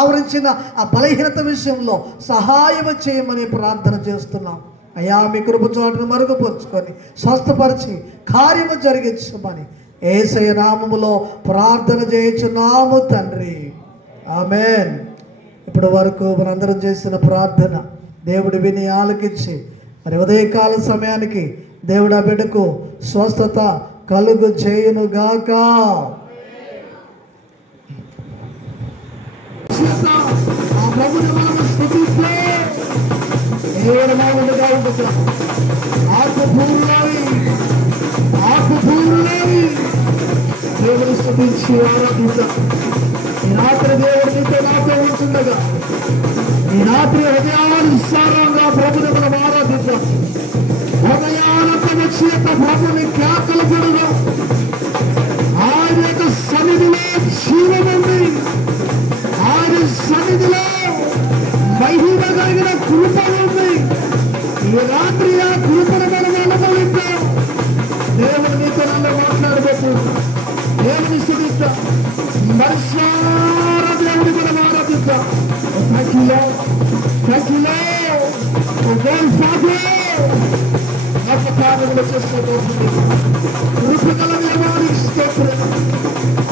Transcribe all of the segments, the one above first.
ఆవరించిన ఆ బలహీనత విషయంలో సహాయం చేయమని ప్రార్థన చేస్తున్నాం. అయ్యా, మీ కృప చాటును మరుగుపరుచుకొని స్వస్థపరిచి కార్యము జరిగించమని యేసయ్య నామములో ప్రార్థన చేయుచున్నాము తండ్రి. ఆమేన్. ఇప్పటి వరకు మనందరం చేసిన ప్రార్థన దేవుడు విని ఆలకించి మరి ఉదయకాల సమయానికి దేవుడు ఆ బిడ్డకు స్వస్థత కలుగు చేయునుగాక. దేవుడు స్తుతించి ఆరాధిద్దాం. ఈ రాత్రి దేవుడు నీతో నాతో ఉంటుండగా ఈ రాత్రి హృదయానుసారంగా ప్రభుని మనం ఆరాధిద్దాం. హృదయానందం చేత ప్రభుని కేకలు పెడదాం. ఆయన యొక్క సన్నిధిలో జీవముంది. ఆయన సన్నిధిలో మహిమ కలిగిన కృప ఉంది. ఈ రాత్రి ఆ కృపను మనం అనుభవిద్దాం. దేవుడు నీతో నన్ను మాట్లాడబోతున్నాడు. దేవుని స్తుతిద్దాం. మనసారా దేవుని మనం ఆరాధిద్దాం. Thank you Lord. Thank you Lord. Oh God Father, అద్భుతాలను చేసుకోబోతుంది. కృపగల దేవానికి స్తోత్రం.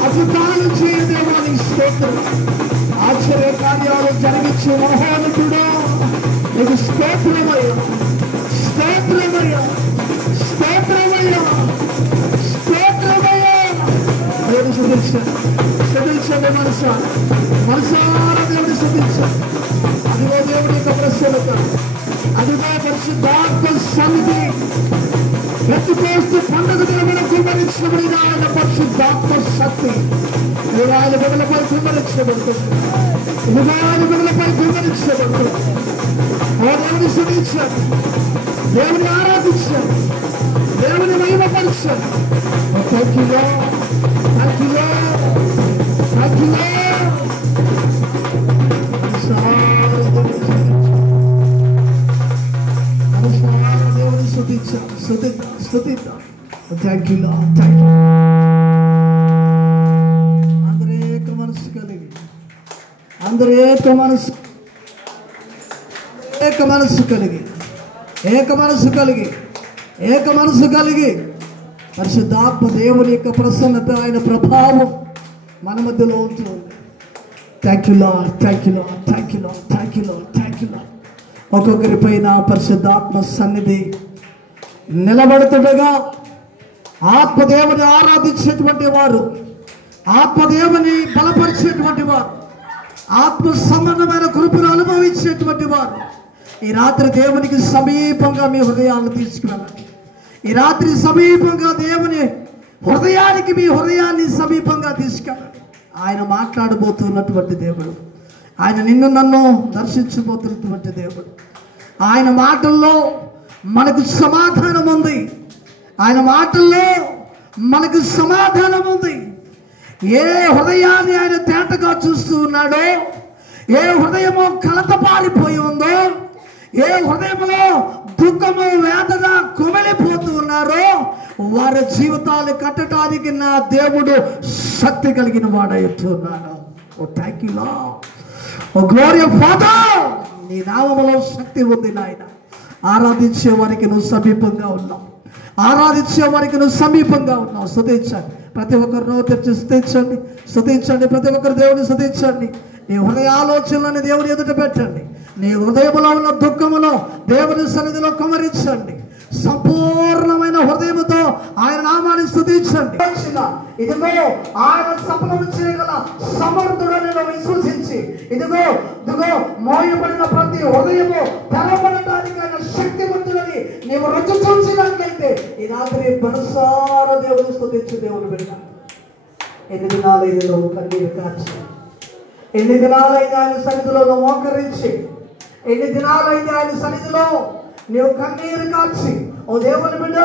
అద్భుతాలు చేయ దేవానికి స్తోత్రం. ఆశ్చర్య కార్యాలు జరిగించే మహోన్నతుడా నీకు స్తోత్రమయ్యా, స్తోత్రమయ్యా, స్తోత్రమయ్యా, స్తోత్రమయ్యా. దేవుని స్తుతించండి మనసారా దేవుని స్తుతించండి. అదిగో దేవుని యొక్క ప్రసన్నత, అదిగో పరిశుద్ధాత్మ సన్నిధి. పెంతెకోస్తు పండుగ దినమున కుమ్మరించబడిన ఆయన పరిశుద్ధాత్మ శక్తి ఆయన బిడ్డలపై కుమ్మరించబడుతుంది. ఆయన బిడ్డలపై కుమ్మరించబడుతుంది. దేవుని స్తుతించండి, దేవుని ఆరాధించండి, దేవుని మహిమపరచండి. Thank you Lord. Thank you Lord. Thank you Lord. దేవుని స్తుతిద్దాం. Thank you Lord. Thank you. అందరూ ఏక మనసు కలిగి ఏక మనసు కలిగి పరిశుద్ధాత్మ దేవుని యొక్క ప్రసన్నత, ఆయన ప్రభావం మన మధ్యలో ఉంటుంది. Thank you lord, thank you lord, thank you lord, thank you lord, thank you lord. ఒక్కొక్కరిపైన పరిశుద్ధాత్మ సన్నిధి నిలబడుతుండగా ఆత్మదేవుని ఆరాధించేటువంటి వారు, ఆత్మదేవుని బలపరిచేటువంటి వారు, ఆత్మ సంబంధమైన కృపను అనుభవించేటువంటి వారు ఈ రాత్రి దేవునికి సమీపంగా మీ హృదయాలను తీసుకువెళ్ళండి. ఈ రాత్రి సమీపంగా దేవుని హృదయానికి మీ హృదయాన్ని సమీపంగా తీసుకెళ్ళండి. ఆయన మాట్లాడబోతున్నటువంటి దేవుడు, ఆయన నిన్ను నన్ను దర్శించబోతున్నటువంటి దేవుడు. ఆయన మాటల్లో మనకు సమాధానం ఉంది. ఆయన మాటల్లో మనకు సమాధానం ఉంది. ఏ హృదయాన్ని ఆయన తేటగా చూస్తూ ఉన్నాడో, ఏ హృదయమో కలతపారిపోయి ఉందో, ఏ హృదయంలో దుఃఖము వేదన కుమిలిపోతూ ఉన్నారో వారి జీవితాలు కట్టడానికి నా దేవుడు శక్తి కలిగిన వాడవుతున్నాడు. Oh thank you lord. Oh glory father, నీ నామములో శక్తి ఉంది నాయన. ఆరాధించే వారికి నువ్వు సమీపంగా ఉన్నావు, ఆరాధించే వారికి నువ్వు సమీపంగా ఉన్నావు. స్తుతించండి, ప్రతి ఒక్కరు నోరు తెరిచి స్తుతించండి, ప్రతి ఒక్కరు దేవుని స్తుతించండి. నీ హృదయ ఆలోచనలను దేవుని ఎదుట పెట్టండి. నీ హృదయంలో ఉన్న దుఃఖమును దేవుని సన్నిధిలో కుమరించండి. సంపూర్ణమైన హృదయముతో ఆయన నామాన్ని స్తుతించండి. ఇదిగో ఆయన సఫలము చేయగల సమర్థుడని విశ్వసించి, ఇదిగో మోయబడిన ప్రతి హృదయము తెరవడానికి ఆయన శక్తివంతుడని నీవు రుచి చూసినట్లయితే ఈ రాత్రి మనసారా దేవుని స్తుతించి దేవుని బిడ్డ. ఎన్ని దినాలైంది నువ్వు కన్నీరు కార్చి, ఎన్ని దినాలైంది ఆయన సన్నిధిలో నువ్వు మోకరించి, ఎన్ని దినాలైంది ఆయన సన్నిధిలో నీవు కన్నీరు కార్చి. ఓ దేవుని బిడ్డ,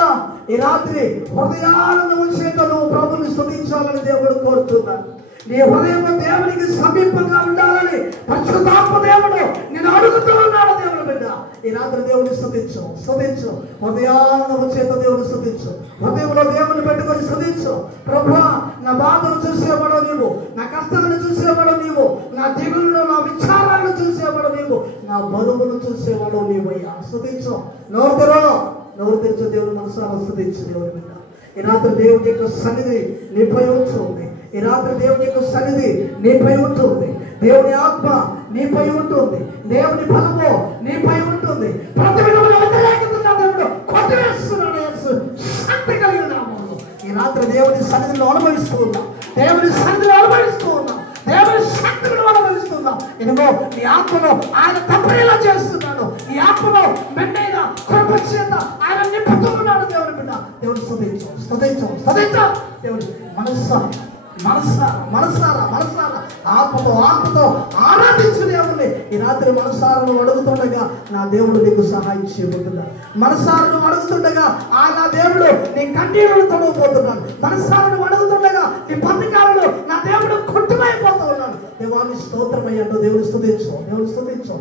ఈ రాత్రి హృదయానందము చేత నువ్వు ప్రభుని స్తుతించాలని దేవుడు కోరుతున్నాడు. నీ హృదయం దేవునికి సమీపంగా ఉండాలని పరిశుద్ధాత్మ దేవుడు నేను అడుగుతూ ఉన్నాడు. దేవుని బిడ్డ, ఈ రాత్రి దేవుని స్తుతించు. హృదయానందము చేత దేవుని స్తుతించు. హృదయంలో దేవుని పెట్టుకొని స్తుతించు. ప్రభువా, నా బాధను చూసేవాడు నీవు, నా కష్టాలను చూసేవాడు నీవు, నా దిగులను నా విచారాలను చూసేవాడు నీవు, నా బరువును చూసేవాడు నీవయ్యా. స్తుతించు, నోరు తెరచు దేవుని మనసారా స్తుతించు. దేవుని మీద ఈ రాత్రి దేవుని యొక్క సన్నిధి నీపై ఉంటుంది. ఈ రాత్రి దేవుని యొక్క సన్నిధి నీపై ఉంటుంది. దేవుని ఆత్మ నీపై ఉంటుంది. దేవుని బలము నీపై ఉంటుంది. ప్రతి విధమైన వ్యతిరేకతను దేవుడు కొట్టివేస్తున్నాడు యేసు శక్తి కలిగిన నామములో. ఈ రాత్రి దేవుని సన్నిధిలో అనుభవిస్తూ ఉన్నాం. దేవుని సన్నిధిలో అనుభవిస్తూ ఉన్నాం. దేవుని శక్తిని అనుభవిస్తున్నాం. ఇదిగో నీ ఆత్మను ఆయన తప్పేలా చేస్తున్నాడు. నీ ఆత్మను మెండైన కృప చేత ఆయన నింపుతూ ఉన్నాడు. దేవుని బిడ్డ దేవుడు స్తుతించు. దేవుడు మనసారా ఆత్మతో ఆరాధించు దేవుణ్ణి. ఈ రాత్రి మనసారను అడుగుతుండగా నా దేవుడు నీకు సహాయం చేయబోతున్నాడు. మనసారను అడుగుతుండగా ఆయన దేవుడు నీ కన్నీరును తొడవబోతున్నాడు. మనసారను అడుగుతుండగా నీ పథకాలను నా దేవుడు కొట్టుమైపోతూ ఉన్నాడు. దేవాన్ని స్తోత్రమయ్యాడు. దేవుడు స్తుతించు. దేవుడు స్తుతించు.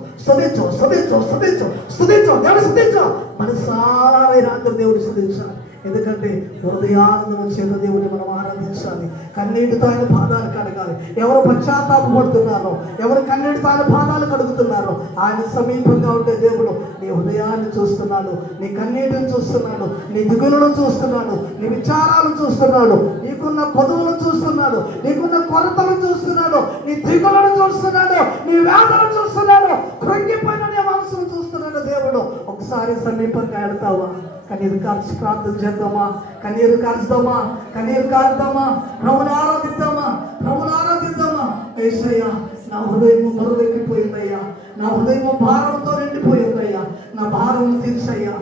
దేవుడు స్తుతించు. మనసారా ఈ రాత్రి దేవుడు స్తుతించాలి. ఎందుకంటే హృదయానందం చేత దేవుని మనం ఆరాధించాలి. కన్నీటితో ఆయన పాదాలు కడగాలి. ఎవరు పశ్చాత్తాపడుతున్నారో, ఎవరు కన్నీటితో ఆయన పాదాలు కడుగుతున్నారో ఆయన సమీపంగా ఉండే దేవుడు నీ హృదయాన్ని చూస్తున్నాడు, నీ కన్నీటిని చూస్తున్నాడు, నీ దిగులను చూస్తున్నాడు, నీ విచారాలను చూస్తున్నాడు, నీకున్న కొదువులను చూస్తున్నాడు, నీకున్న కొరతలను చూస్తున్నాడు, నీ దిగులను చూస్తున్నాడు, నీ వేదనను చూస్తున్నాడు, కృంగిపోయిన నీ మనసును చూస్తున్నాడు దేవుడు. ఒకసారి సమీపంగా వెళ్తావా? కన్నీరు కార్చి ప్రార్థన చేద్దామా? కన్నీరు కారుద్దామా? ప్రభుని ఆరాధిద్దామా? యేసయ్యా, నా హృదయం బరువెక్కిపోయిందయ్యా, నా హృదయం భారంతో నిండిపోయిందయ్యా, నా భారము తీర్చయ్యా.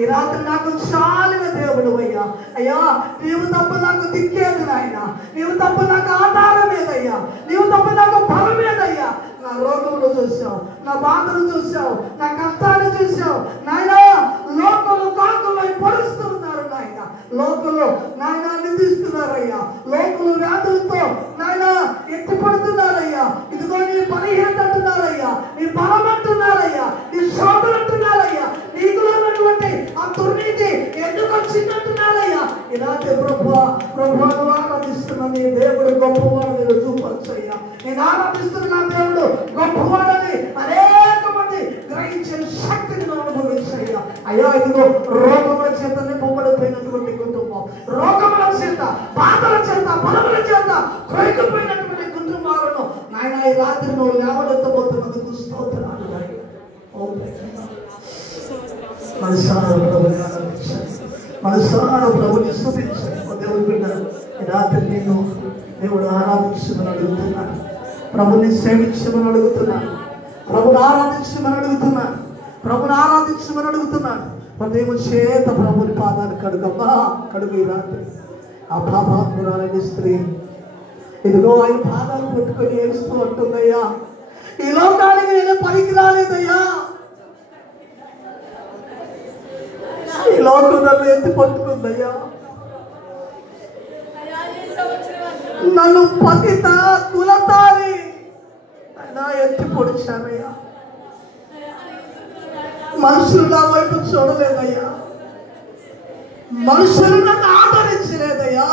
ఈ రాత్రి నాకు చాలిన దేవుడు అయ్యా. అయ్యా, నీవు తప్ప నాకు దిక్కేది నాయన, నీవు తప్ప నాకు ఆధారం ఏదయ్యా, నీవు తప్ప నాకు బలం ఏదయ్యా. నా రోగములు చూసావు, నా బాధలు చూసావు, నా కష్టాలు చూసావు నాయన. లోకలు కాకులై పొడుస్తున్నారు నాయన, లోకలు నాయన నిందిస్తున్నారయ్యా, లోకలు వ్యాధులతో నాయన ఎత్తిపడుతున్నారయ్యా. ఇదిగో నీ బలహీనత అంటున్నారయ్యా, నీ బలం అంటున్నారయ్యా, నీ శోధన అంటున్నారయ్యా, నీకులో ఉన్నటువంటి ఆ దుర్నీతి ఎందుకు వచ్చిందంటున్నారయ్యా. ఇలాంటి ప్రభువును ఆరాధిస్తున్న నీ దేవుడు గొప్పవాడని రుజువుపరచయ్యా. నేను ఆరాధిస్తున్న నా దేవుడు గొప్పవాడని అనేక మంది గ్రహించిన శక్తిని అనుభవించయ్యా. అయ్యా, ఇదిగో రోగముల చేత నింపబడిపోయినటువంటి కుటుంబం, రోగముల చేత, బాధల చేత, బలముల చేత కొరికిపోయినటువంటి కుటుంబాలను నాయన ఈ రాత్రి నువ్వు లేవనెత్తబోతున్నందుకు స్తోత్రాలు. మనసారా ప్రభుని స్తుతించండి. దేవుని బిడ్డ ఈ రాత్రి నిన్ను దేవుడు ఆరాధించమని అడుగుతున్నాను, ప్రభుని సేవించమని అడుగుతున్నాను, ప్రభుని ఆరాధించమని అడుగుతున్నాను. హృదయం చేత ప్రభుని పాదాలు కడుగు. ఈ రాత్రి ఆ పాపాత్మురాలని స్త్రీ ఇదిగో ఆయన పాదాలు పెట్టుకొని ఏడుస్తూ ఉంటుందయ్యా, ఈ లోకానికి నేను పనికి రాలేదయ్యా, ఈ లోకం నన్ను ఎత్తి పట్టుకుందయ్యా, నన్ను పతిత కులతాని ఎత్తి పొడిచానయ్యా, మనుషులు నా వైపు చూడలేదయ్యా, మనుషులు నన్ను ఆదరించలేదయ్యా.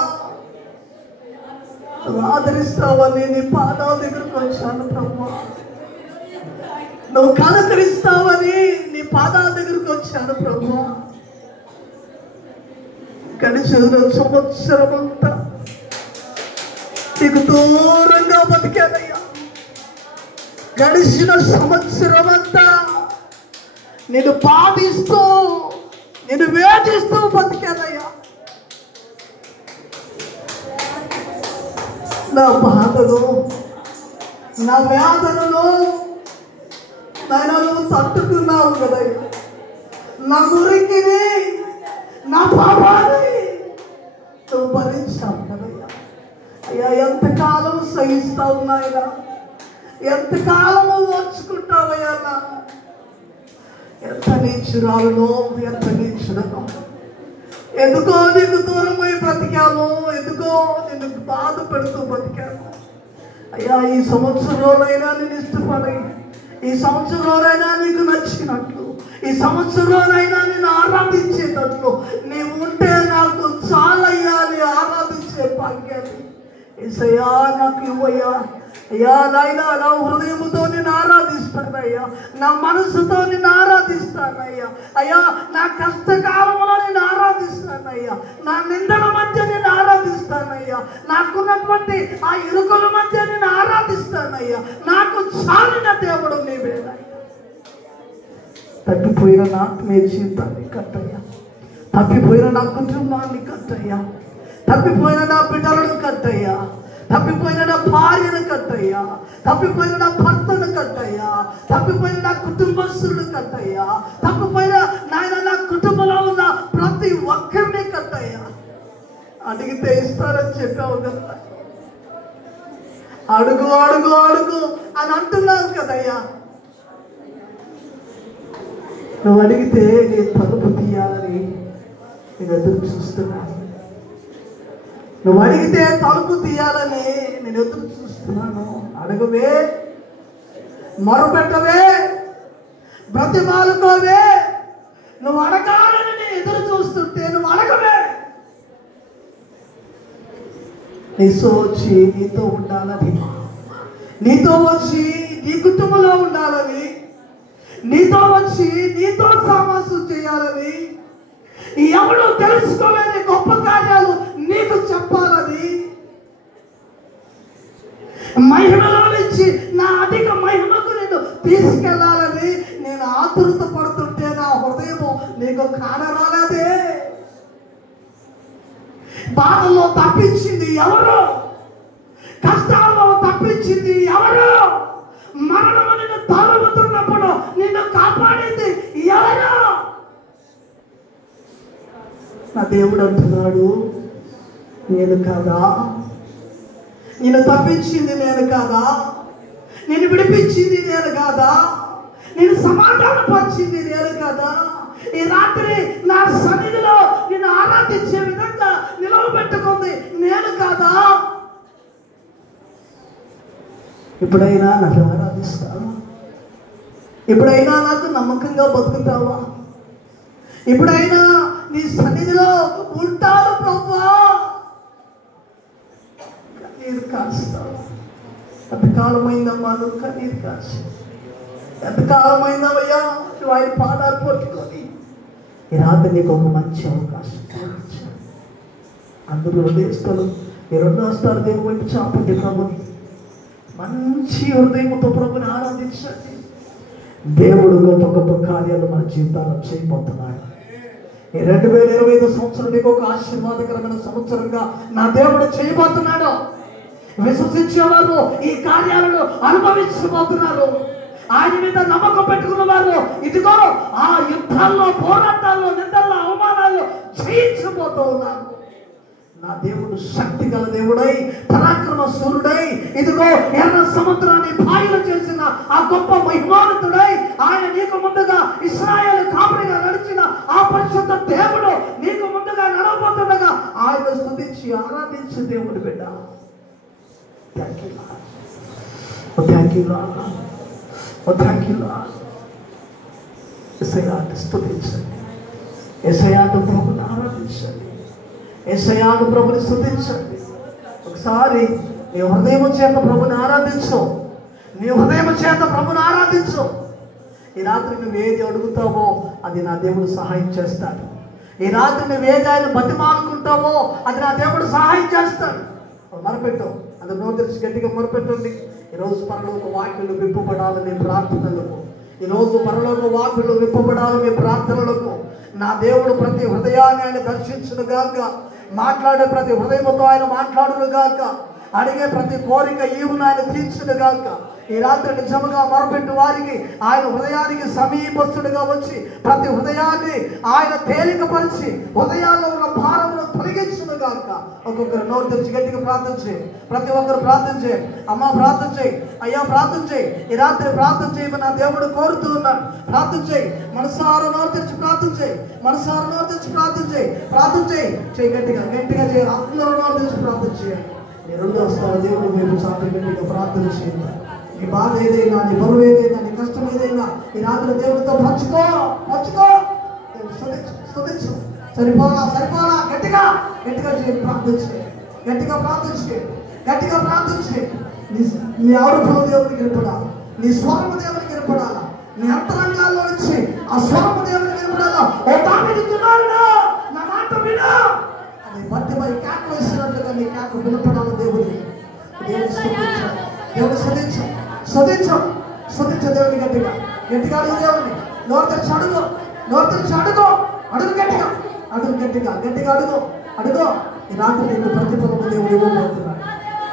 నువ్వు ఆదరిస్తావని నీ పాదాల దగ్గరకు వచ్చాను ప్రభు, నువ్వు కనకరిస్తావని నీ పాదాల దగ్గరకు వచ్చాను ప్రభు. గడిచిన సంవత్సరం అంతా నీకు దూరంగా బతికానయ్యా, గడిచిన సంవత్సరం అంతా నేను బాధిస్తూ, నేను వేధిస్తూ బతికానయ్యా. నా బాధను, నా వేదనను నాయన నువ్వు తట్టుకున్నావు కదయ్యా. నా మురికిని, నా పాపాన్ని నువ్వు భరించావు కదయ్యా. అయ్యా, ఎంతకాలం సహిస్తావు నాయన, ఎంతకాలము ఓర్చుకుంటావయ్యా. ఎంత నీచురాలను, ఎంత నీచుడను, ఎందుకో నీకు దూరమై బ్రతికాము, ఎందుకో నిన్ను బాధ పెడుతూ బతికాము అయ్యా. ఈ సంవత్సరంలోనైనా నేను ఇష్టపడి, ఈ సంవత్సరంలోనైనా నీకు నచ్చినట్లు, ఈ సంవత్సరంలోనైనా నేను ఆరాధించేటట్లు నీవు ఉంటే నాకు చాలయ్యా. నీ ఆరాధించే ఆరాధించే భాగ్యాన్ని యేసయ్యా నాకు ఇవ్వయ్యా. అయ్యా నాయనా, నా హృదయంతో నేను ఆరాధిస్తానయ్యా, నా మనసుతో నేను ఆరాధిస్తానయ్యా. అయ్యా నా కష్టకాలంలో నేను ఆరాధిస్తానయ్యా, నా నిందల మధ్య నేను ఆరాధిస్తానయ్యా, నాకున్నటువంటి ఆ ఇరుకుల మధ్య నేను ఆరాధిస్తానయ్యా. నాకు చాలిన దేవుడు నీవేనయ్యా. తప్పిపోయిన నా ఆత్మీయ జీవితాన్ని కట్టయ్యా, తప్పిపోయిన నా కుటుంబాన్ని కట్టయ్యా, తప్పిపోయిన నా బిడ్డలను కట్టయ్యా, తప్పిపోయిన నా భార్యను కట్టయ్యా, తప్పిపోయిన నా భర్తను కట్టయ్యా, తప్పిపోయిన నా కుటుంబస్తులను కట్టయ్యా, తప్పిపోయిన నాయన నా కుటుంబంలో ఉన్న ప్రతి ఒక్కరిని కట్టయ్యా. అడిగితే ఇస్తారని చెప్పావు కదా, అడుగు అడుగు అడుగు అని అంటున్నావు కదయ్యా. నువ్వు అడిగితే నేను తలుపు తీయాలని నేను ఎదురు చూస్తున్నాను. నువ్వు అడిగితే తలుపు తీయాలని నేను ఎదురు చూస్తున్నాను. అడగవే, మొరపెట్టవే, బ్రతిమాలుకోవే. నువ్వు అడగాలని నేను ఎదురు చూస్తుంటే నువ్వు అడగవే. నీతో వచ్చి నీతో ఉండాలని, నీతో వచ్చి నీ కుటుంబంలో ఉండాలని, నీతో వచ్చి నీతో సామాసం చేయాలని, ఎవరు తెలుసుకోలేని గొప్ప కార్యాలు నీకు చెప్పాలని, మహిమలో నుంచి నా అధిక మహిమకు నేను తీసుకెళ్లాలని నేను ఆతురత పడుతుంటే నా హృదయము నీకు కానరాలేదే. బాధల్లో తప్పించింది ఎవరు? కష్టాల్లో తప్పించింది ఎవరు? మరణము నిన్ను తరుముతున్నప్పుడు నిన్ను కాపాడింది ఎవరు? నా దేవుడు అంటున్నాడు, నేను కాదా? నేను తప్పించింది నేను కాదా? నేను విడిపించింది నేను కాదా? నేను సమాధానపరిచింది నేను కాదా? ఈ రాత్రి నా సన్నిధిలో నేను ఆరాధించే విధంగా నిలవబెట్టుకుంది నేను కాదా? ఎప్పుడైనా నన్ను ఆరాధిస్తావా? ఎప్పుడైనా నాకు నమ్మకంగా బతుకుతావా? ఎప్పుడైనా నీ సన్నిధిలో ఉంటాను ప్రభువా? కన్నీరు కాస్తావా? ఎంతకాలమైందమ్మా నువ్వు కన్నీరు కాచి? ఎంతకాలమైందవయ్యా నువ్వు ఆయన పాదాలు పట్టుకొని? ఈ రాత్రి నీకు ఒక మంచి అవకాశం. అందరూ హృదయస్తులు ఈ 2 హస్తాలు దేవుని వైపు చాపండి. ప్రభుని మంచి హృదయంతో ప్రభుని ఆరాధించండి. దేవుడు గొప్ప గొప్ప కార్యాలు మన జీవితాల్లో చేయబోతున్నాడు. ఈ 2025 సంవత్సరం నీకు ఒక ఆశీర్వాదకరమైన సంవత్సరంగా నా దేవుడు చేయబోతున్నాడు. విశ్వసించేవారు ఈ కార్యాలను అనుభవించబోతున్నారు. ఆయన మీద నమ్మకం పెట్టుకున్న వారు ఇదిగో ఆ యుద్ధాల్లో, పోరాటాల్లో, నిందల్లో, అవమానాల్లో జయించబోతూ ఉన్నారు. నా దేవుడు శక్తి గల దేవుడై, పరాక్రమ సూర్యుడై, ఇదిగో ఎర్ర సముద్రాన్ని పాయలు చేసిన ఆ గొప్ప మహిమానుతుడై, ఆయన నీకు ముందుగా ఇశ్రాయేలు కాపరిగా నడిచిన ఆ పరిశుద్ధ దేవుడు నీకు ముందుగా నడవబోతుండగా ఆయన స్తుతించి ఆరాధించే దేవుడు బిడ్డ. Thank you lord. Oh thank you lord. Oh thank you lord. యేసయ్యాను స్తుతించండి. యేసయ్యాను ప్రభువుని ఆరాధించండి. యేసయ్యాను ప్రభుని స్తుతించండి. ఒకసారి నీ హృదయం చేత ప్రభుని ఆరాధించు. నీ హృదయం చేత ప్రభుని ఆరాధించు. ఈ రాత్రి నువ్వు ఏది అడుగుతావో అది నా దేవుడు సహాయం చేస్తాడు. ఈ రాత్రి నువ్వు ఏది ఆయన బతిమాలుకుంటావో అది నా దేవుడు సహాయం చేస్తాడు. మొరపెట్టు. అది నోరు తెరిచి గట్టిగా మొరపెట్టండి. ఈరోజు పరలోక వాక్యులు విప్పబడాలని ప్రార్థనలకు, ఈరోజు పరలోక వాక్యులు విప్పబడాలని ప్రార్థనలకు నా దేవుడు ప్రతి హృదయాన్ని ఆయన దర్శించును గాక. మాట్లాడే ప్రతి హృదయంతో ఆయన మాట్లాడును గాక. అడిగే ప్రతి కోరిక ఈవును ఆయన తీర్చును గాక. ఈ రాత్రి నిజముగా మొరపెట్టు వారికి ఆయన హృదయానికి సమీపస్తుడిగా వచ్చి ప్రతి హృదయాన్ని ఆయన తేలికపరిచి హృదయాల్లో ఉన్న భారమును తొలగించును గాక. ఒక్కొక్కరు నోరు తెరిచి గట్టిగా ప్రార్థన చేయి. ప్రతి ఒక్కరు ప్రార్థన చేయి. అమ్మ ప్రార్థన చేయి, అయ్యా ప్రార్థన చేయి. ఈ రాత్రి ప్రార్థన చేయమని నా దేవుడు కోరుతూ ఉన్నాడు. ప్రార్థన చేయి. మనసారా నోరు తెరిచి ప్రార్థన చేయి. మనసారా నోరు తెరిచి ప్రార్థన చేయి. ప్రార్థన చేయి. చేయి గట్టిగా గట్టిగా చేయి. అందరూ నోరు తెరిచి ప్రార్థన చేయండి. నీ 2 హస్తాల దేవుడు మీరు చాపి గట్టిగా ప్రార్థన చేయండి. నీ బాధ ఏదైనా, నీ బరువు ఏదైనా, నీ కష్టం ఏదైనా ఈ రాత్రి దేవుడితో పంచుకో. స్తుతించు. సరిపోలా గట్టిగా గట్టిగా చేయండి. ప్రార్థన చేయండి. గట్టిగా ప్రార్థన చేయండి, గట్టిగా ప్రార్థన చేయండి. నీ ఆరోగ్యం దేవునికి వినపడాలి, నీ స్వరము దేవునికి వినపడాలా, నీ అంతరంగాల్లో నుంచి ఆ స్వరము దేవునికి వినపడాలా. ఓ తామిడుతున్నాడు నా మాట విను అని మధ్యపై కేక వేసినట్లుగా నీ కేక వినపడాలి. దేవుని దేవుని స్తుతించు దేవుని గట్టిగా గట్టిగా అడుగు. దేవుని నోరు తెరిచి అడుగు, నోరు తెరిచి అడుగు, అడుగు గట్టిగా, అడుగు గట్టిగా, గట్టిగా అడుగు, అడుగు. ఈ రాత్రి నీకు ప్రతిఫలము దేవుడు ఇవ్వబోతున్నాడు.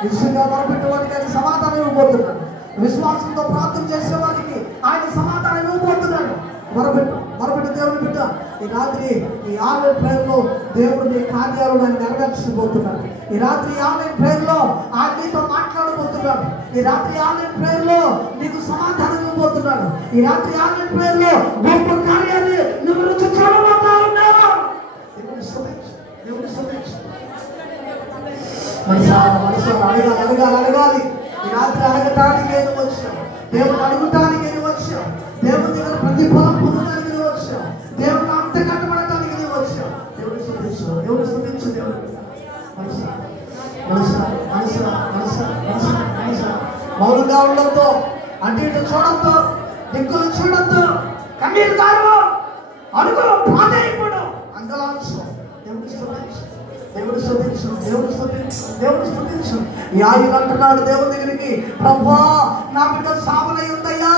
నిశ్చయంగా మొరపెట్టేవాడికి ఆయన సమాధానం ఇవ్వబోతున్నాడు. విశ్వాసంతో ప్రార్థన చేసేవాడికి ఆయన సమాధానం ఇవ్వబోతున్నాడు. మొరపెట్టు దేవుని బిడ్డ. ఈ రాత్రి ఈ ఆన్లైన్ ప్రేయర్లో దేవుడు నీ కార్యాలను ఆయన నెరవేర్చబోతున్నాడు. ఈ రాత్రి ఆన్లైన్ ప్రేయర్లో ఆయన నీతో మాట్లాడబోతున్నాడు. ఈ రాత్రి ఆన్లైన్ ప్రేయర్లో నీకు సమాధానం ఇవ్వబోతున్నాడు. ఈ రాత్రి ఆన్లైన్ ప్రేయర్లో గొప్ప కార్యాన్ని నువ్వు రుచి చూడబోతా ఉన్నావు. అడగాలి. ఈ రాత్రి అడగటానికి ఏదో వచ్చాం, దేవుడు అడుగుటానికి ఏదో వచ్చాం, దేవుడి దగ్గర ప్రతిఫలం పొందడానికి వచ్చాం, దేవుడు అంత కట్టబడటానికి వచ్చాం. దేవుడు స్తుతించు దేవుడు. మౌనంగా ఉండొద్దు, అటు ఇటు చూడొద్దు, దిక్కులు చూడొద్దు, కన్నీరు కారు, అడుగు, ప్రాధాన్యపడు, అంగలాంచు. దేవుడు స్తుతించు. యాయిలు అంటున్నాడు దేవుని దగ్గరికి, ప్రభువా నా బిడ్డ సావులై ఉందయ్యా,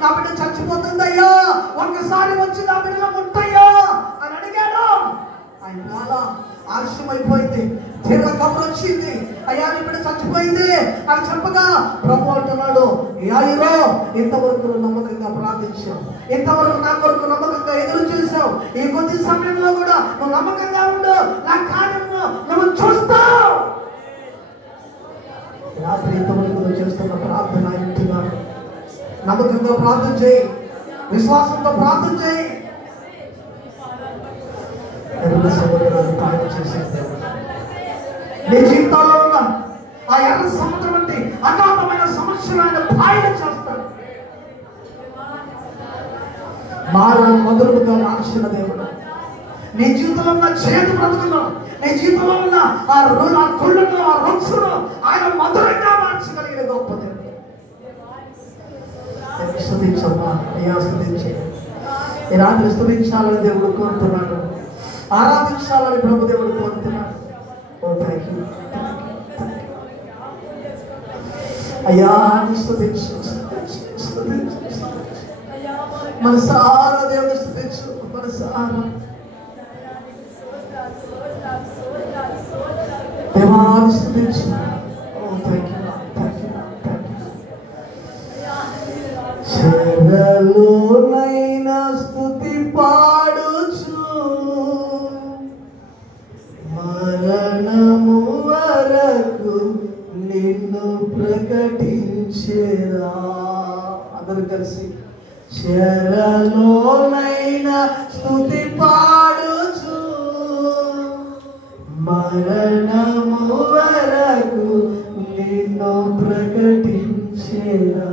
నా బిడ్డ చచ్చిపోతుందయ్యా, ఒక్కసారి వచ్చి నా బిడ్డలో ముట్టయ్యా అని అడిగాడు. ఆయన ఆలస్యమైపోయింది, తీవ్ర కబురు వచ్చింది, అయ్యా నీ బిడ్డ చచ్చిపోయింది అని చెప్పగా ప్రభు అంటున్నాడు, యాయిలో ఇంతవరకు నమ్మకంగా ప్రార్థించావు, ఇంతవరకు నా కొరకు నమ్మకంగా ఎదురు చేశావు, ఈ కొద్ది సమయంలో కూడా నువ్వు నమ్మకంగా ఉండు, నా కార్యము నువ్వు చూస్తావు. రాత్రి ఇంతవరకు నువ్వు చేస్తున్న ప్రార్థన ఇంటున్నాడు. నమ్మకంగా ప్రార్థన చేయి, విశ్వాసంతో ప్రార్థన చేయి. నీ జీవితాల్లో ఉన్న ఆ ఎర్ర సముద్రం వంటి అగాధమైన సమస్యలు ఆయన పాయలు చేస్తాడు. మారని మొదలుగా మార్చిన దేవుడు నీ జీవితంలో ఉన్న చేదు బ్రతుకును, నీ జీవితంలో ఉన్న ఆ కుళ్ళను, ఆ రొచ్చును ఆయన మధురంగా మార్చగలిగిన గొప్ప దేవుడు. స్తుతించమ్మా, స్తుతించే ఈ రాత్రి స్తుతించాలని దేవుడు కోరుతున్నాడు, ఆరాధించాలని ప్రభు దేవుడు కోరుతున్నాడు. ఓ థ్యాంక్ యూ అయ్యా, స్తుతించు, మనసారా దేవుడు స్తుతించు, మనసారా దేవాన్ని స్తుతించు. Oh thank you, thank you, thank you. చెరలోనైనా స్తుతి పాడుచు, మరణము వరకు నిన్ను ప్రకటించేదా. అందరూ కలిసి చెరలోనైనా స్తుతి పాడుచు, మరణము వరకు నిన్ను ప్రకటించేదా.